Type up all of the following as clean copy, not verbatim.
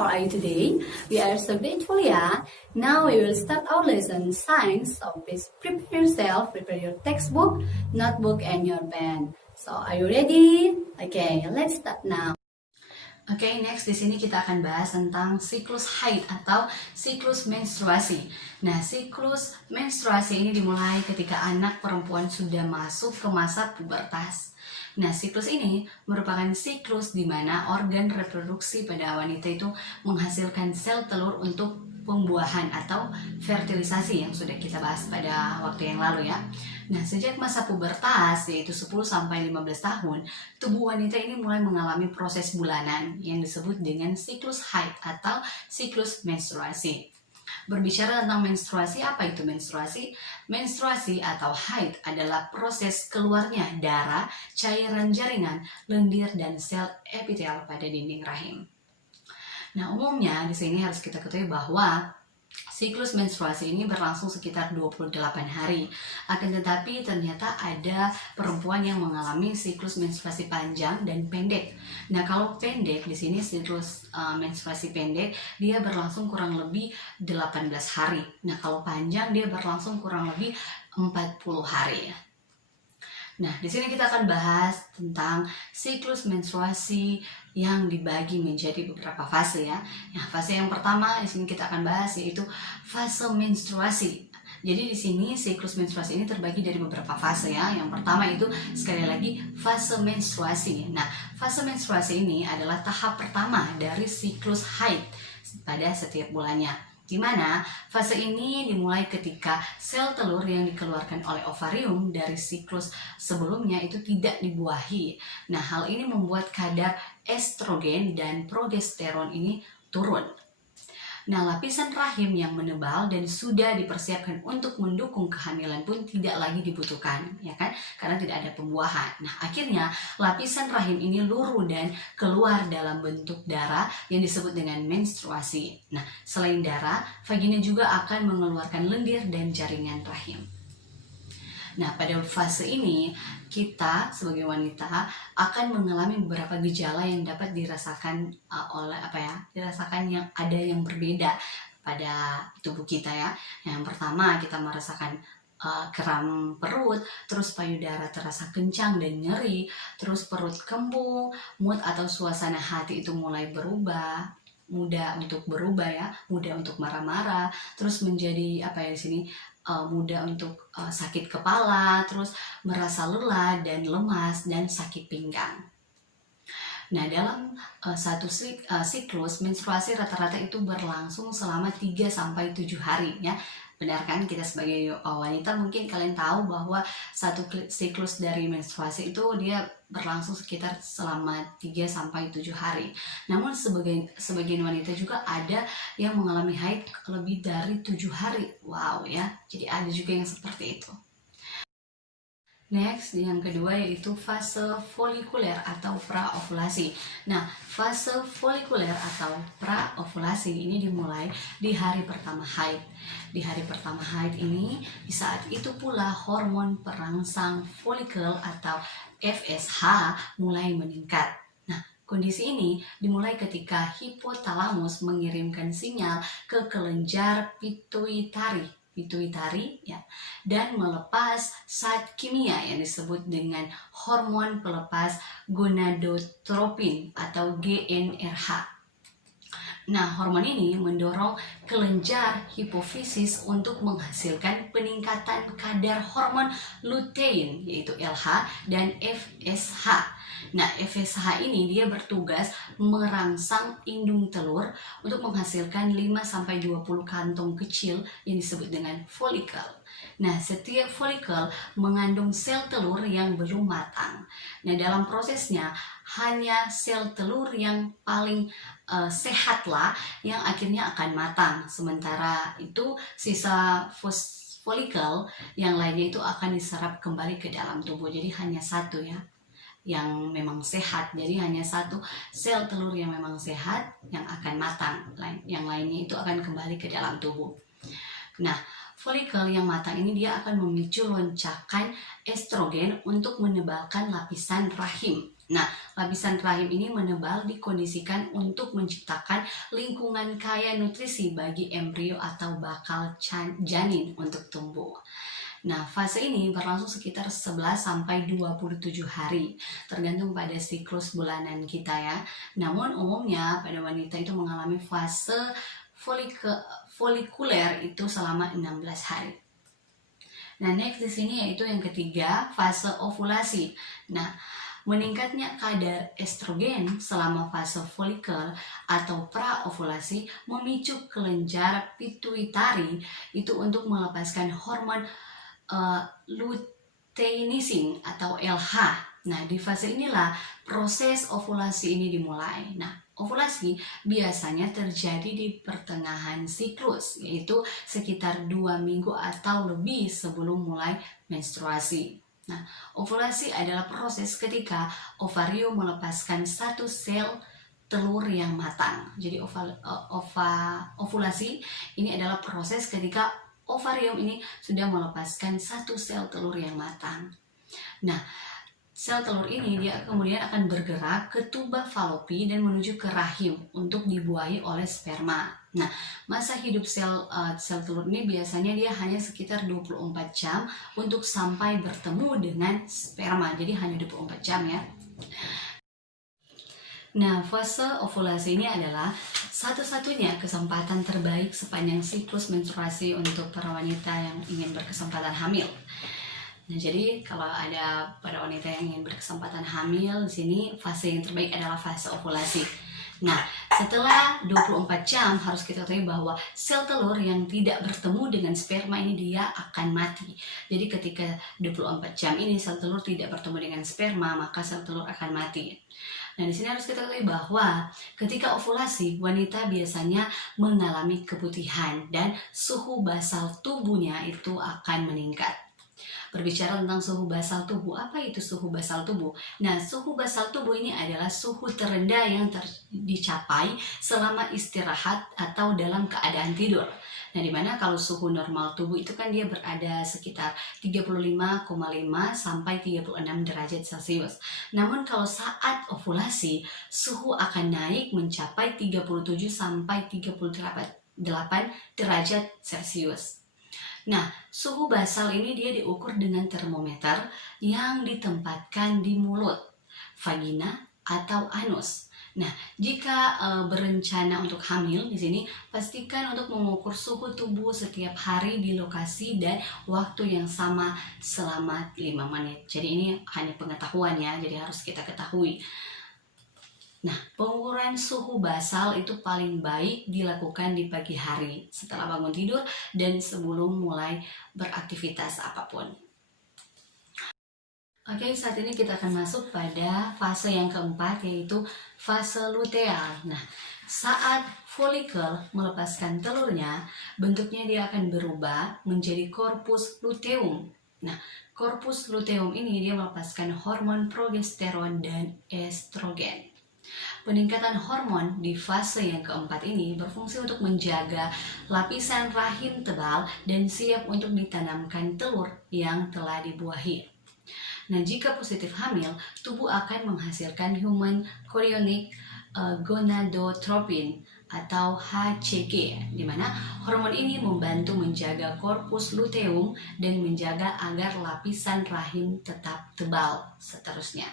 how are you today? We are so grateful, yeah. Now we will start our lesson science. So please prepare yourself, prepare your textbook, notebook, and your pen. So are you ready? Okay, let's start now. Oke, next di sini kita akan bahas tentang siklus haid atau siklus menstruasi. Nah, siklus menstruasi ini dimulai ketika anak perempuan sudah masuk ke masa pubertas. Nah, siklus ini merupakan siklus di mana organ reproduksi pada wanita itu menghasilkan sel telur untuk pembuahan atau fertilisasi yang sudah kita bahas pada waktu yang lalu ya. Nah, sejak masa pubertas yaitu 10-15 tahun, tubuh wanita ini mulai mengalami proses bulanan yang disebut dengan siklus haid atau siklus menstruasi. Berbicara tentang menstruasi, apa itu menstruasi? Menstruasi atau haid adalah proses keluarnya darah, cairan jaringan, lendir, dan sel epitel pada dinding rahim. Nah, umumnya di sini harus kita ketahui bahwa siklus menstruasi ini berlangsung sekitar 28 hari. Akan tetapi ternyata ada perempuan yang mengalami siklus menstruasi panjang dan pendek. Nah, kalau pendek di sini siklus menstruasi pendek dia berlangsung kurang lebih 18 hari. Nah, kalau panjang dia berlangsung kurang lebih 40 hari. Nah, di sini kita akan bahas tentang siklus menstruasi yang dibagi menjadi beberapa fase ya. Nah, fase yang pertama di sini kita akan bahas yaitu fase menstruasi. Jadi di sini siklus menstruasi ini terbagi dari beberapa fase ya. Yang pertama itu sekali lagi fase menstruasi. Nah, fase menstruasi ini adalah tahap pertama dari siklus haid pada setiap bulannya. Di mana fase ini dimulai ketika sel telur yang dikeluarkan oleh ovarium dari siklus sebelumnya itu tidak dibuahi. Nah, hal ini membuat kadar estrogen dan progesteron ini turun. Nah, lapisan rahim yang menebal dan sudah dipersiapkan untuk mendukung kehamilan pun tidak lagi dibutuhkan, ya kan? Karena tidak ada pembuahan. Nah, akhirnya lapisan rahim ini luruh dan keluar dalam bentuk darah yang disebut dengan menstruasi. Nah, selain darah, vagina juga akan mengeluarkan lendir dan jaringan rahim. Nah, pada fase ini kita sebagai wanita akan mengalami beberapa gejala yang dapat dirasakan dirasakan yang ada yang berbeda pada tubuh kita ya. Yang pertama kita merasakan kram perut, terus payudara terasa kencang dan nyeri, terus perut kembung, mood atau suasana hati itu mulai berubah, mudah untuk berubah ya, mudah untuk marah-marah, terus menjadi di sini mudah untuk sakit kepala, terus merasa lelah dan lemas dan sakit pinggang. Nah, dalam satu siklus menstruasi rata-rata itu berlangsung selama 3-7 hari ya. Benar kan, kita sebagai wanita mungkin kalian tahu bahwa satu siklus dari menstruasi itu dia berlangsung sekitar selama 3-7 hari. Namun sebagian wanita juga ada yang mengalami haid lebih dari 7 hari. Wow ya, jadi ada juga yang seperti itu. Next, yang kedua yaitu fase folikuler atau praovulasi. Nah, fase folikuler atau praovulasi ini dimulai di hari pertama haid. Di hari pertama haid ini, di saat itu pula hormon perangsang folikel atau FSH mulai meningkat. Nah, kondisi ini dimulai ketika hipotalamus mengirimkan sinyal ke kelenjar pituitari ya, dan melepas zat kimia yang disebut dengan hormon pelepas gonadotropin atau GnRH. Nah, hormon ini mendorong kelenjar hipofisis untuk menghasilkan peningkatan kadar hormon lutein yaitu LH dan FSH. Nah, FSH ini dia bertugas merangsang indung telur untuk menghasilkan 5-20 kantong kecil yang disebut dengan folikel. Nah, setiap folikel mengandung sel telur yang belum matang. Nah, dalam prosesnya hanya sel telur yang paling sehatlah yang akhirnya akan matang. Sementara itu sisa folikel yang lainnya itu akan diserap kembali ke dalam tubuh. Jadi hanya satu ya yang memang sehat, jadi hanya satu sel telur yang memang sehat yang akan matang, yang lainnya itu akan kembali ke dalam tubuh. Nah, Folikel yang matang ini dia akan memicu lonjakan estrogen untuk menebalkan lapisan rahim. Nah, lapisan rahim ini menebal dikondisikan untuk menciptakan lingkungan kaya nutrisi bagi embrio atau bakal janin untuk tumbuh. Nah, fase ini berlangsung sekitar 11-27 hari, tergantung pada siklus bulanan kita ya. Namun umumnya pada wanita itu mengalami fase folikuler itu selama 16 hari. Nah, next di sini yaitu yang ketiga, fase ovulasi. Nah, meningkatnya kadar estrogen selama fase folikel atau praovulasi memicu kelenjar pituitari itu untuk melepaskan hormon luteinizing atau LH. Nah, di fase inilah proses ovulasi ini dimulai. Nah, ovulasi biasanya terjadi di pertengahan siklus, yaitu sekitar 2 minggu atau lebih sebelum mulai menstruasi. Nah, ovulasi adalah proses ketika ovarium melepaskan satu sel telur yang matang. Jadi ovulasi ini adalah proses ketika ovarium ini sudah melepaskan satu sel telur yang matang. Nah, sel telur ini dia kemudian akan bergerak ke tuba falopi dan menuju ke rahim untuk dibuahi oleh sperma. Nah, masa hidup sel telur ini biasanya dia hanya sekitar 24 jam untuk sampai bertemu dengan sperma. Jadi hanya 24 jam ya. Nah, fase ovulasi ini adalah satu-satunya kesempatan terbaik sepanjang siklus menstruasi untuk para wanita yang ingin berkesempatan hamil. Nah, jadi kalau ada pada wanita yang ingin berkesempatan hamil, di sini fase yang terbaik adalah fase ovulasi. Nah, setelah 24 jam harus kita ketahui bahwa sel telur yang tidak bertemu dengan sperma ini dia akan mati. Jadi ketika 24 jam ini sel telur tidak bertemu dengan sperma, maka sel telur akan mati. Nah, di sini harus kita ketahui bahwa ketika ovulasi, wanita biasanya mengalami keputihan dan suhu basal tubuhnya itu akan meningkat. Berbicara tentang suhu basal tubuh, apa itu suhu basal tubuh? Nah, suhu basal tubuh ini adalah suhu terendah yang dicapai selama istirahat atau dalam keadaan tidur. Nah, dimana kalau suhu normal tubuh itu kan dia berada sekitar 35,5 sampai 36 derajat Celcius. Namun kalau saat ovulasi, suhu akan naik mencapai 37 sampai 38 derajat Celcius. Nah, suhu basal ini dia diukur dengan termometer yang ditempatkan di mulut, vagina, atau anus. Nah, jika berencana untuk hamil di sini, pastikan untuk mengukur suhu tubuh setiap hari di lokasi dan waktu yang sama selama 5 menit. Jadi ini hanya pengetahuan ya, jadi harus kita ketahui. Nah, pengukuran suhu basal itu paling baik dilakukan di pagi hari setelah bangun tidur dan sebelum mulai beraktivitas apapun. Oke, saat ini kita akan masuk pada fase yang keempat, yaitu fase luteal. Nah, saat folikel melepaskan telurnya, bentuknya dia akan berubah menjadi corpus luteum. Nah, corpus luteum ini dia melepaskan hormon progesteron dan estrogen. Peningkatan hormon di fase yang keempat ini berfungsi untuk menjaga lapisan rahim tebal dan siap untuk ditanamkan telur yang telah dibuahi. Nah, jika positif hamil, tubuh akan menghasilkan human chorionic gonadotropin atau HCG, di mana hormon ini membantu menjaga korpus luteum dan menjaga agar lapisan rahim tetap tebal seterusnya.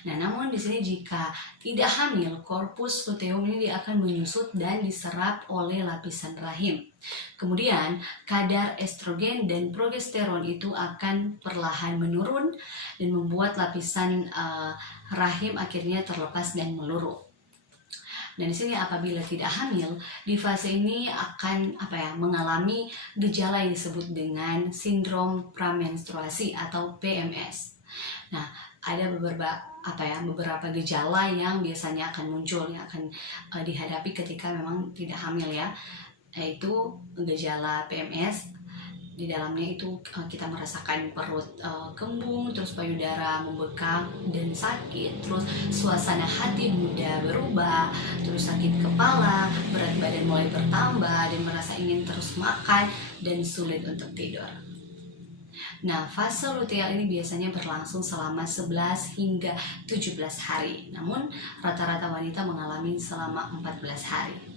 Nah, namun di sini jika tidak hamil, korpus luteum ini dia akan menyusut dan diserap oleh lapisan rahim. Kemudian kadar estrogen dan progesteron itu akan perlahan menurun dan membuat lapisan rahim akhirnya terlepas dan meluruh. Dan di sini apabila tidak hamil, di fase ini akan mengalami gejala yang disebut dengan sindrom pramenstruasi atau PMS. Nah, ada beberapa gejala yang biasanya akan muncul, yang akan dihadapi ketika memang tidak hamil ya, yaitu gejala PMS di dalamnya itu kita merasakan perut kembung, terus payudara membekak dan sakit, terus suasana hati mudah berubah, terus sakit kepala, berat badan mulai bertambah, dan merasa ingin terus makan dan sulit untuk tidur. Nah, fase luteal ini biasanya berlangsung selama 11 hingga 17 hari. Namun, rata-rata wanita mengalami selama 14 hari.